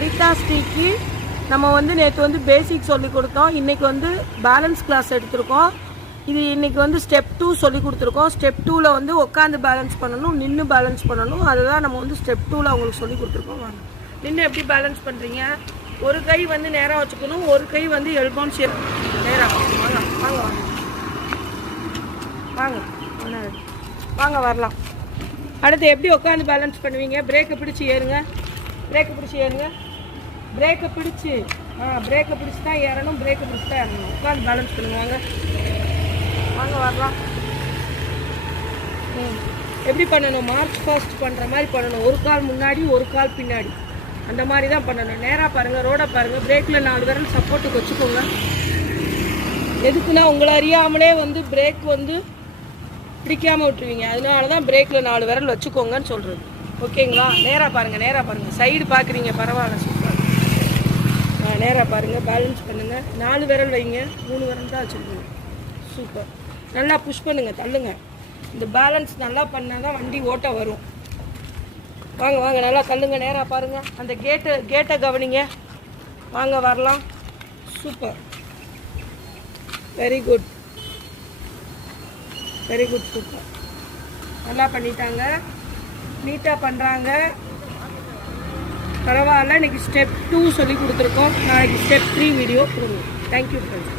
ஹரிதா ஸ்ரீக்கு நம்ம வந்து நேற்று வந்து பேசிக் சொல்லி கொடுத்தோம். இன்றைக்கி வந்து பேலன்ஸ் கிளாஸ் எடுத்திருக்கோம். இது இன்றைக்கி வந்து ஸ்டெப் 2 சொல்லி கொடுத்துருக்கோம். ஸ்டெப் 2ல் வந்து உட்காந்து பேலன்ஸ் பண்ணணும், நின்று பேலன்ஸ் பண்ணணும். அதுதான் நம்ம வந்து ஸ்டெப் 2ல் அவங்களுக்கு சொல்லி கொடுத்துருக்கோம். வாங்க, நின்று எப்படி பேலன்ஸ் பண்ணுறீங்க? ஒரு கை வந்து நேராக வச்சுக்கணும், ஒரு கை வந்து எல்போன் ஷேப் நேராக. வாங்க வாங்க வாங்க வாங்க வாங்க வரலாம். அடுத்து எப்படி உட்காந்து பேலன்ஸ் பண்ணுவீங்க? பிரேக்கை பிடிச்சி ஏறுங்க, பிரேக்கை பிடிச்சி ஏறுங்க, பிரேக்கை பிடிச்சி பிரேக்கை பிடிச்சி தான் ஏறணும், பிரேக்கை பிடிச்சி தான் ஏறணும். உட்காந்து பேலன்ஸ் பண்ணுவாங்க. வாங்க வரலாம். எப்படி பண்ணணும்? மார்ச் ஃபாஸ்ட் பண்ணுற மாதிரி பண்ணணும். ஒரு கால் முன்னாடி, ஒரு கால் பின்னாடி, அந்த மாதிரி தான் பண்ணணும். நேராக பாருங்கள், ரோடை பாருங்கள். பிரேக்கில் 4 விரல் சப்போர்ட்டுக்கு வச்சுக்கோங்க. எதுக்குன்னா உங்களை அறியாமலே வந்து பிரேக் வந்து பிடிக்காமல் விட்டுருவீங்க. அதனால தான் பிரேக்கில் 4 விரல் வச்சுக்கோங்கன்னு சொல்கிறது. ஓகேங்களா? நேராக பாருங்கள், நேராக பாருங்கள். சைடு பார்க்குறீங்க, பரவாயில்ல, சூப்பர். நேராக பாருங்கள், பேலன்ஸ் பண்ணுங்கள். 4 விரல் வைங்க, 3 விரல் தான் வச்சுருக்கீங்க. சூப்பர். நல்லா புஷ் பண்ணுங்கள், தள்ளுங்க. இந்த பேலன்ஸ் நல்லா பண்ணால் தான் வண்டி ஓட்ட வரும். வாங்க வாங்க, நல்லா தள்ளுங்க, நேராக பாருங்கள். அந்த கேட்டை கவனிங்க. வாங்க வரலாம். Super, very good, very good, super. நல்லா பண்ணிட்டாங்க, நீட்டாக பண்ணுறாங்க. பரவாயில்ல. இன்றைக்கி ஸ்டெப் 2 சொல்லி கொடுத்துருக்கோம். நாளைக்கு ஸ்டெப் 3 வீடியோ போடுவோம். Thank you friends.